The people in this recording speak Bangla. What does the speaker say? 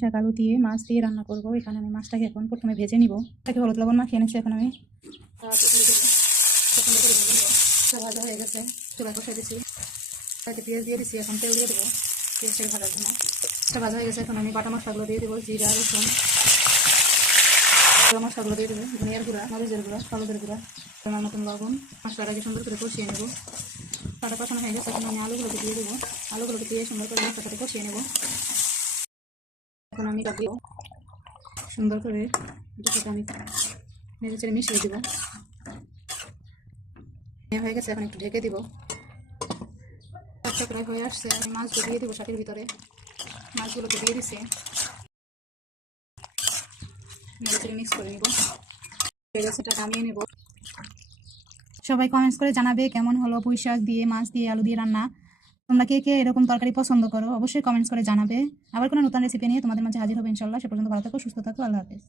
শাক আলু দিয়ে মাছ দিয়ে রান্না করব। এখানে আমি মাছটাকে এখন প্রথমে ভেজে নিব। তাকে হলুদ লবণ মাখিয়ে এনেছি। এখন আমি ভাজা হয়ে গেছে, চুলা বসিয়ে দিচ্ছি, তাতে পেঁয়াজ দিয়ে দিচ্ছি। এখন তেল দিয়ে দেবো পেঁয়াজটাকে ভাজার জন্য। ভাজা হয়ে গেছে, এখন আমি বাটা মশলাগুলো দিয়ে দেবো, জিরা রসুন মশলাগুলো দিয়ে দেবো, ধনিয়ার গুঁড়া, মরিচের গুঁড়া, হলুদের গুঁড়া, আমার মতন লবণ। মশলাটাকে সুন্দর করে কষিয়ে নেবো। মশলাটা কষানো হয়ে গেছে, এখন আমি আলুগুলোকে দিয়ে দেবো। আলুগুলোকে দিয়ে সুন্দর করে মশলাটাকে কষিয়ে নেবো। এখন আমি দিব সুন্দর করে, এটাকে আমি নেড়ে চেড়ে মিশিয়ে দেবো। হয়ে গেছে, এখন একটু ঢেকে দিব। পাঁচটা প্রায় হয়ে আসছে, আমি মাছগুলো দিয়ে দেবো শাকের ভিতরে। মাছগুলোকে দিয়ে দিচ্ছি, নেড়ে চেড়ে মিক্স করে নেবো। হয়ে গেছে, এটা নামিয়ে নেবো। সবাই কমেন্টস করে জানাবে কেমন হলো পুঁই শাক দিয়ে মাছ দিয়ে আলু দিয়ে রান্না। তোমরা কে কে এরকম তরকারি পছন্দ করো অবশ্যই কমেন্টস করে জানাবে। আবার কোনো নতুন রেসিপি নিয়ে তোমাদের মাঝে হাজির হবে ইনশাল্লাহ। সে পর্যন্ত ভালো থাকো, সুস্থ থাকো, আল্লাহ হাফেজ।